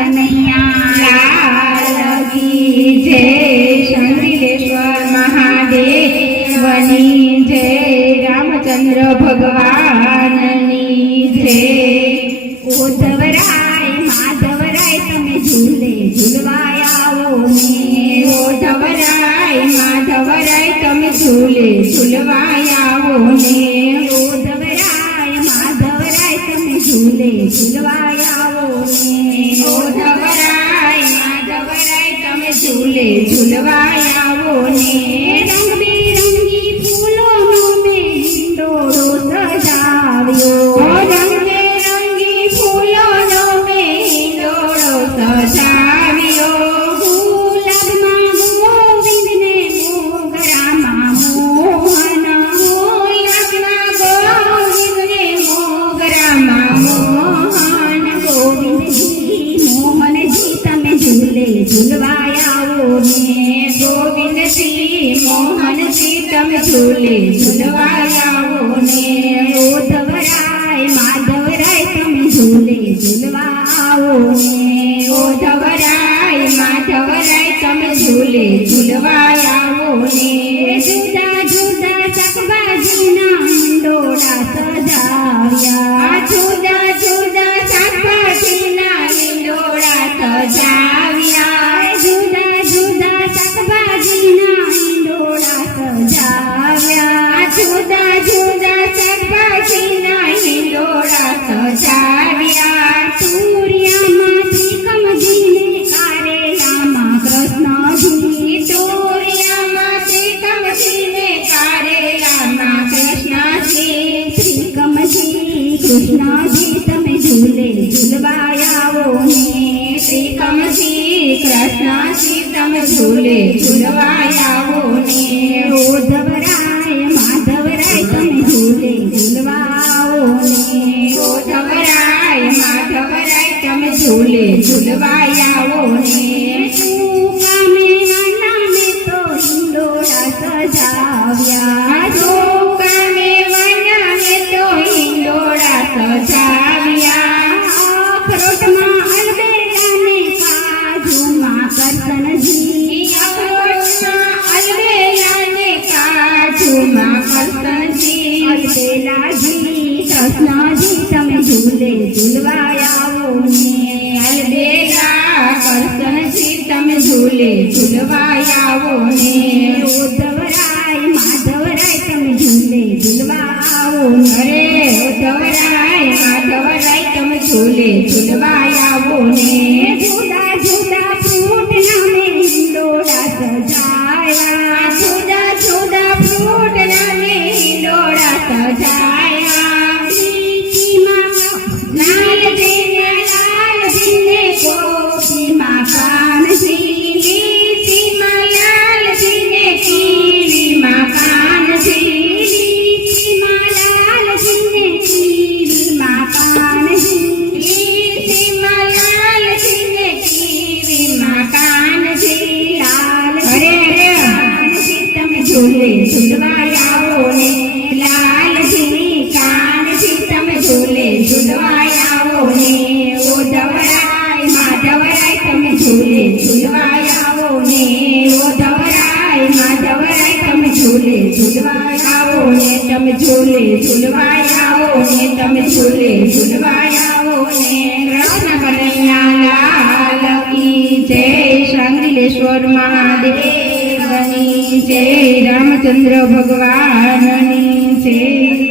કનૈયા લાલ કી જય, શંકરેશ્વર મહાદેવની જય, રામચંદ્ર ભગવાનની જય। ઓધવરાય માધવરાય તમે ઝૂલે ઝૂલવાય આવો ને, ઓધવરાય માધવરાય તમે ઝૂલે ઝૂલવાય આવો ને, ઓધવરાય માધવરાય તમે ઝૂલે ઝૂલવાય આવો ને, ઓધવરાય માધવરાય તમે ઝૂલે ઝૂલવાય આવો ને। રંગબેરંગી ફૂલોનો મેં હિંડોળો સજાવ્યો, રંગબેરંગી ફૂલોનો મેં હિંડોળો સજાવ્યો, ગુલાબમાં ગોવિંદને મોગરામાં મોહન, ગુલાબમાં ગોવિંદને મોગરામાં મોહન, ગોવિંદજી મોહનજી તમે ઝૂલે ઝૂલવાય આવો ને, ગોવિંદજી મોહનજી તમે ઝૂલે ઝૂલવાય આવો ને, ઓધવરાય માધવરાય તમે ઝૂલે ઝૂલવા આવો ને, ઓધવરાય માધવરાય તમે ઝૂલે ઝૂલવાય આવો ને। જુદા જુદા શાકભાજીના હિંડોળા સજાવ્યા, જુદા જુદા શાકભાજીના હિંડોળા સજાવ્યા, જુદા જુદા શાકભાજીના હિંડોળા સજાવ્યા, જુદા જુદા શાકભાજીના હિંડોળા સજાવ્યા, તુરિયામાં ત્રિકમજીને કારેલામાં કૃષ્ણજી, તુરિયામાં ત્રિકમજીને કારેલામાં કૃષ્ણજી, ત્રિકમજી કૃષ્ણજી તમે ઝૂલે ઝૂલવાય આવો ને, ત્રિકમજી કૃષ્ણજી તમે ઝૂલે ઝૂલવાય આવો ને, ઓધવરાય માધવરાય તમે ઝૂલે ઝૂલવા આવો ને, ઓધવરાય માધવરાય તમે ઝૂલે ઝૂલવાય આવો ને। ટૂંકા મેવાના મેં તો હિંડોળા સજાવ્યા, ટૂંકા મેવાના મેં તો હિંડોળા સજાવ્યા, અખરોટમાં અલબેલાને કાજુમાં કરસનજી, અખરોટમાં અલબેલાને કાજુમાં કરસનજી, અલબેલાજી કૃષ્ણજી તમે ઝૂલે ઝૂલવાય આવો ને, અલબેલા કરસનજી તમે ઝૂલે ઝૂલવાય આવો ને, ઓધવરાય માધવરાય તમે ઝૂલે ઝૂલવા આવો ને, અરે ઓધવરાય માધવરાય તમે ઝૂલે ઝૂલવાય આવો ને। જુદા જુદા ફ્રૂટના મેં હિંડોળા સજાયા, જુદા જુદા ફ્રૂટના મેં હિંડોળા સજાયા, લીચીમાં લાલજીને કોફીમાં કાનજી, લીચીમાં લાલજીને કીવીમાં કાનજી, લીચીમાં લાલજીને કીવીમાં કાનજી, લીચીમાં લાલજીને કીવીમાં કાનજી, લાલ કાનજી તમે ઝૂલે ઝૂલવાય આવો ને, લાલજી કાનજી તમે ઝૂલે ઝૂલવાય આવો ને, ઓધવરાય માધવરાય તમે ઝૂલે ઝૂલવાય આવો ને, ઓધવરાય માધવરાય તમે ઝૂલે ઝૂલવાય આવો ને, તમે ઝૂલે ઝૂલવાય આવો ને, તમે ઝૂલે ઝૂલવાય આવો ને। કૃષ્ણ કનૈયા લાલ કી જય, શંકરેશ્વર મહાદેવની જય, રામચંદ્ર ભગવાનની જય।